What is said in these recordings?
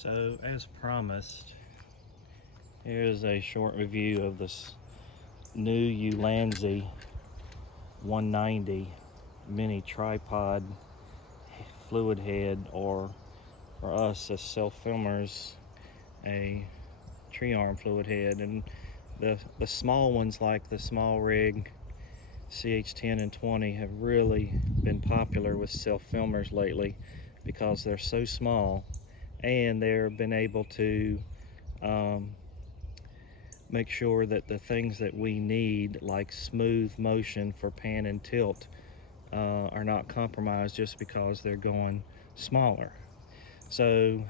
So, as promised, here's a short review of this new Ulanzi 190 mini tripod fluid head, or for us as self-filmers, a tree arm fluid head. And the small ones, like the small rig CH10 and 20, have really been popular with self-filmers lately because they're so small and they've been able to make sure that the things that we need, like smooth motion for pan and tilt, are not compromised just because they're going smaller. So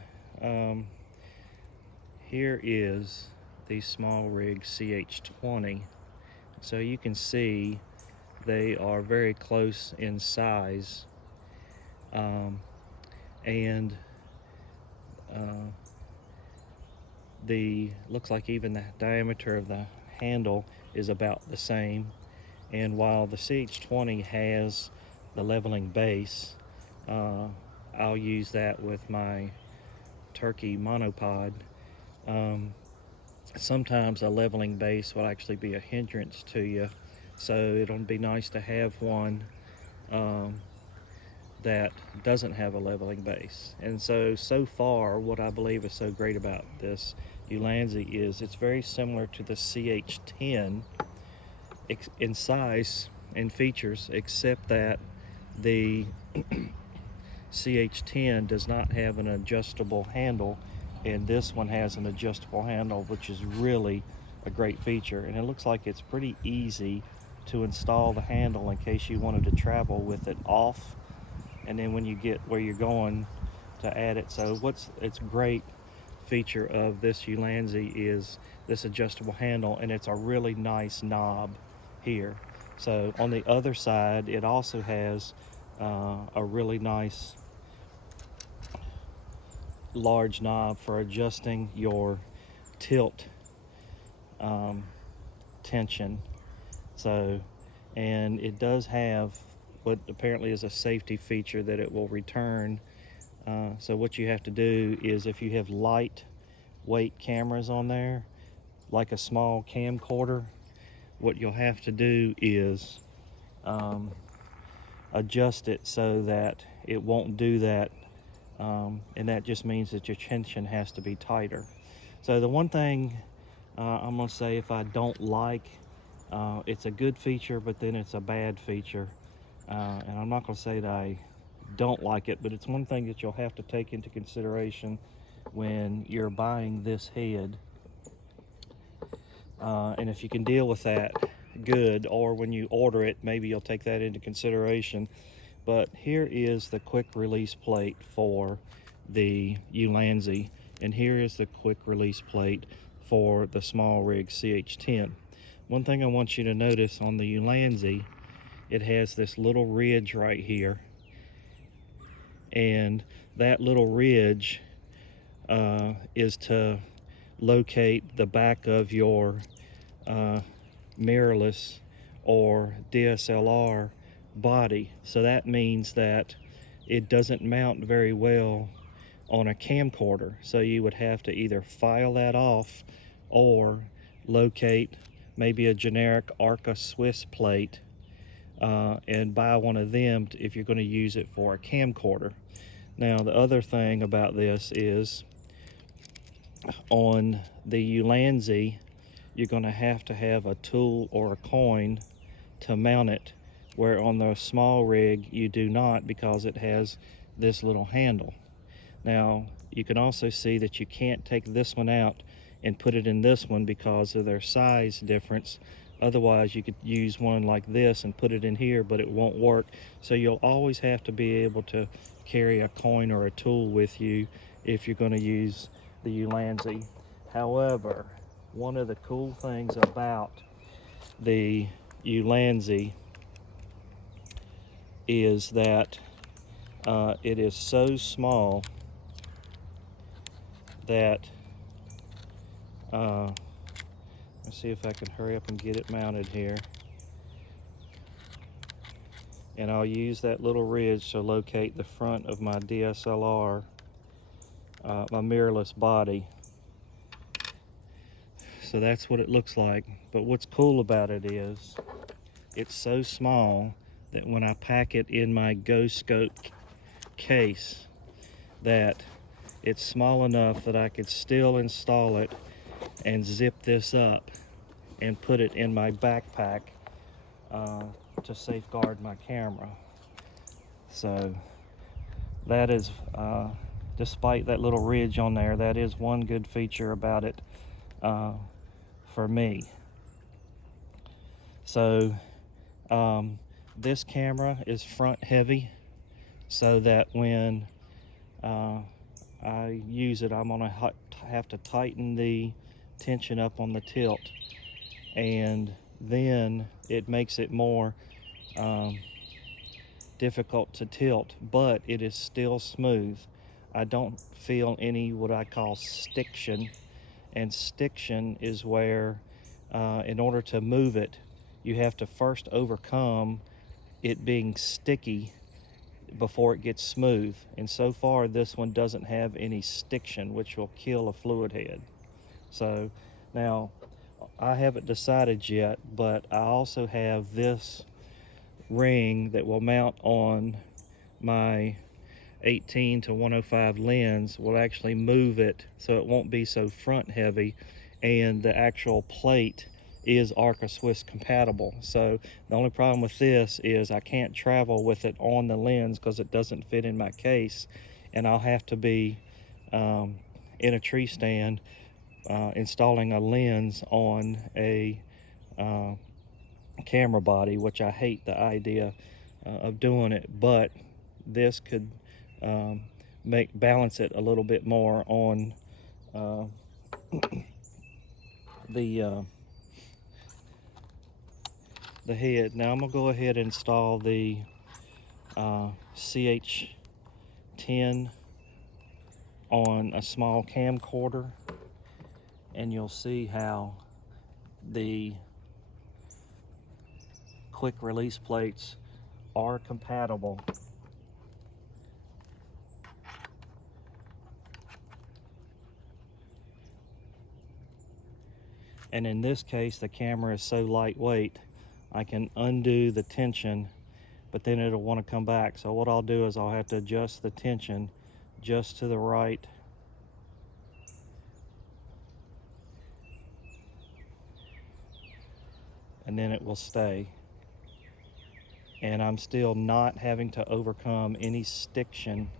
here is the small rig CH20. So you can see they are very close in size, and the looks like even the diameter of the handle is about the same. And while the CH20 has the leveling base, I'll use that with my turkey monopod. Sometimes a leveling base will actually be a hindrance to you, so it'll be nice to have one that doesn't have a leveling base. And so far, what I believe is so great about this Ulanzi is it's very similar to the CH10 in size and features, except that the CH10 does not have an adjustable handle, and this one has an adjustable handle, which is really a great feature. And it looks like it's pretty easy to install the handle in case you wanted to travel with it off, and then when you get where you're going, to add it. So it's great feature of this Ulanzi is this adjustable handle, and it's a really nice knob here. So on the other side, it also has a really nice large knob for adjusting your tilt tension. So, and it does have what apparently is a safety feature that it will return. So what you have to do is, if you have lightweight cameras on there, like a small camcorder, what you'll have to do is adjust it so that it won't do that, and that just means that your tension has to be tighter. So the one thing I'm going to say, if I don't like, it's a good feature, but then it's a bad feature. And I'm not going to say that I don't like it, but it's one thing that you'll have to take into consideration when you're buying this head. And if you can deal with that, good, or when you order it, maybe you'll take that into consideration. But here is the quick release plate for the Ulanzi, and here is the quick release plate for the small rig CH10. One thing I want you to notice on the Ulanzi, it has this little ridge right here, and that little ridge is to locate the back of your mirrorless or DSLR body. So that means that it doesn't mount very well on a camcorder, so you would have to either file that off or locate maybe a generic Arca Swiss plate and buy one of them if you're going to use it for a camcorder. Now, the other thing about this is, on the Ulanzi, you're going to have a tool or a coin to mount it, where on the small rig you do not, because it has this little handle. Now, you can also see that you can't take this one out and put it in this one because of their size difference. Otherwise, you could use one like this and put it in here, but it won't work. So you'll always have to be able to carry a coin or a tool with you if you're going to use the Ulanzi. However, one of the cool things about the Ulanzi is that it is so small that let's see if I can hurry up and get it mounted here. And I'll use that little ridge to locate the front of my DSLR my mirrorless body. So that's what it looks like. But what's cool about it is it's so small that when I pack it in my Go Scope case, that it's small enough that I could still install it and zip this up and put it in my backpack to safeguard my camera. So that is, despite that little ridge on there, that is one good feature about it for me. So this camera is front heavy, so that when I use it, I'm gonna have to tighten the tension up on the tilt, and then it makes it more difficult to tilt, but it is still smooth. I don't feel any what I call stiction, and stiction is where in order to move it, you have to first overcome it being sticky before it gets smooth. And so far this one doesn't have any stiction, which will kill a fluid head. So now I haven't decided yet, but I also have this ring that will mount on my 18 to 105 lens. Will actually move it so it won't be so front heavy, and the actual plate is Arca Swiss compatible. So the only problem with this is I can't travel with it on the lens because it doesn't fit in my case, and I'll have to be in a tree stand installing a lens on a camera body, which I hate the idea of doing it, but this could balance it a little bit more on the head. Now I'm gonna go ahead and install the CH10 on a small camcorder, and you'll see how the quick release plates are compatible. And in this case, the camera is so lightweight, I can undo the tension, but then it'll want to come back. So what I'll do is I'll have to adjust the tension just to the right. And then it will stay. And I'm still not having to overcome any stiction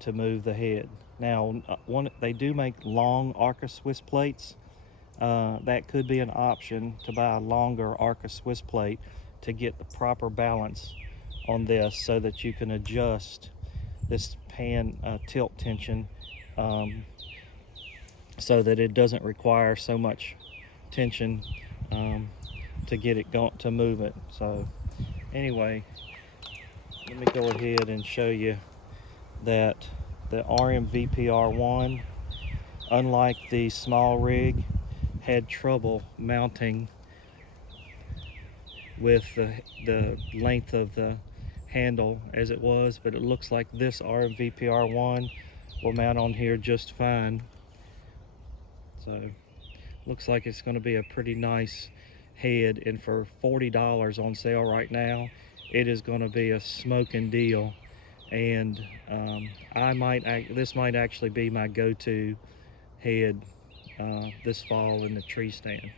to move the head. Now, they do make long Arca Swiss plates. That could be an option, to buy a longer Arca Swiss plate to get the proper balance on this, so that you can adjust this pan tilt tension so that it doesn't require so much tension to get it going, to move it. So anyway, let me go ahead and show you that the RM VPR1, unlike the small rig, had trouble mounting with the length of the handle as it was, but it looks like this RM VPR1 will mount on here just fine. So looks like it's going to be a pretty nice head, and for $40 on sale right now, it is going to be a smoking deal. And this might actually be my go-to head this fall in the tree stand.